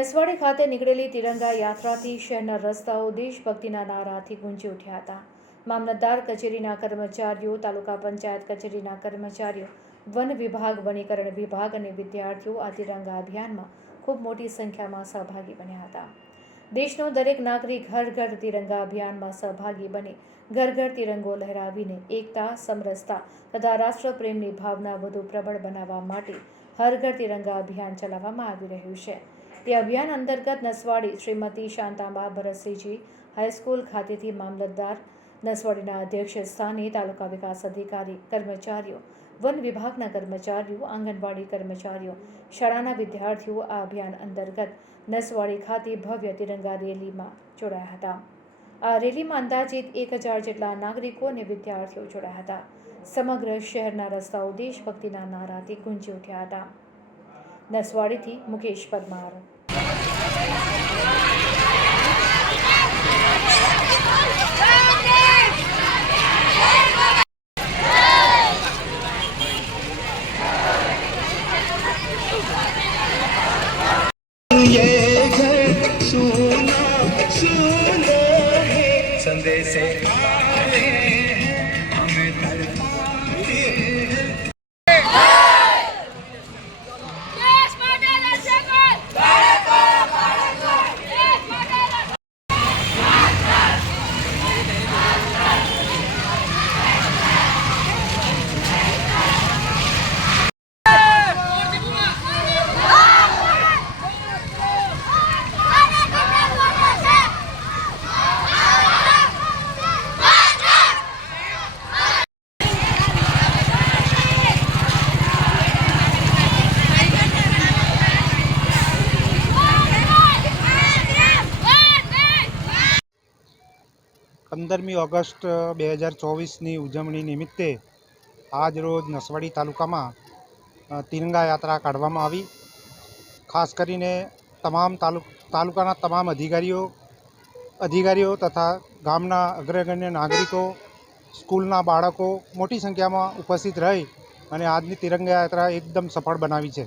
નસવાડી ખાતે નીકળેલી તિરંગા યાત્રાથી શહેરના રસ્તાઓ દેશભક્તિના નારાથી ગુંજી ઉઠ્યા હતા। મામલતદાર કચેરીના કર્મચારીઓ, તાલુકા પંચાયત કચેરીના કર્મચારીઓ, વન વિભાગ, વનીકરણ વિભાગ અને વિદ્યાર્થીઓ આ તિરંગા અભિયાનમાં ખૂબ મોટી સંખ્યામાં સહભાગી બન્યા હતા। દેશનો દરેક નાગરિક હર ઘર તિરંગા અભિયાનમાં સહભાગી બની ઘર ઘર તિરંગો લહેરાવીને એકતા, સમરસતા તથા રાષ્ટ્રપ્રેમની ભાવના વધુ પ્રબળ બનાવવા માટે હર ઘર તિરંગા અભિયાન ચલાવવામાં આવી રહ્યું છે। તે અભિયાન અંતર્ગત નસવાડી શ્રીમતી શાંતાબા ભરતસિંહજી હાઈસ્કૂલ ખાતેથી મામલતદાર નસવાડીના અધ્યક્ષ સ્થાને તાલુકા વિકાસ અધિકારી, કર્મચારીઓ, વન વિભાગના કર્મચારીઓ, આંગણવાડી કર્મચારીઓ, શાળાના વિદ્યાર્થીઓ આ અભિયાન અંતર્ગત નસવાડી ખાતે ભવ્ય તિરંગા રેલીમાં જોડાયા હતા। આ રેલીમાં અંદાજિત 1000 જેટલા નાગરિકો અને વિદ્યાર્થીઓ જોડાયા હતા। સમગ્ર શહેરના રસ્તાઓ દેશભક્તિના નારાથી ગુંજી ઉઠ્યા હતા। નસવાડીથી મુકેશ પરમાર। संदेश पंदरमी ऑगस्ट 2024 उजवणी निमित्ते आज रोज नसवाड़ी तालुका में तिरंगा यात्रा काढ़वामां आवी। खास करीने तमाम तालुकाना तमाम अधिकारीओ तथा गामना अग्रगण्य नागरिको, स्कूलना बाळको मोटी संख्या में उपस्थित रही अने आजनी तिरंगा यात्रा एकदम सफल बनावी छे।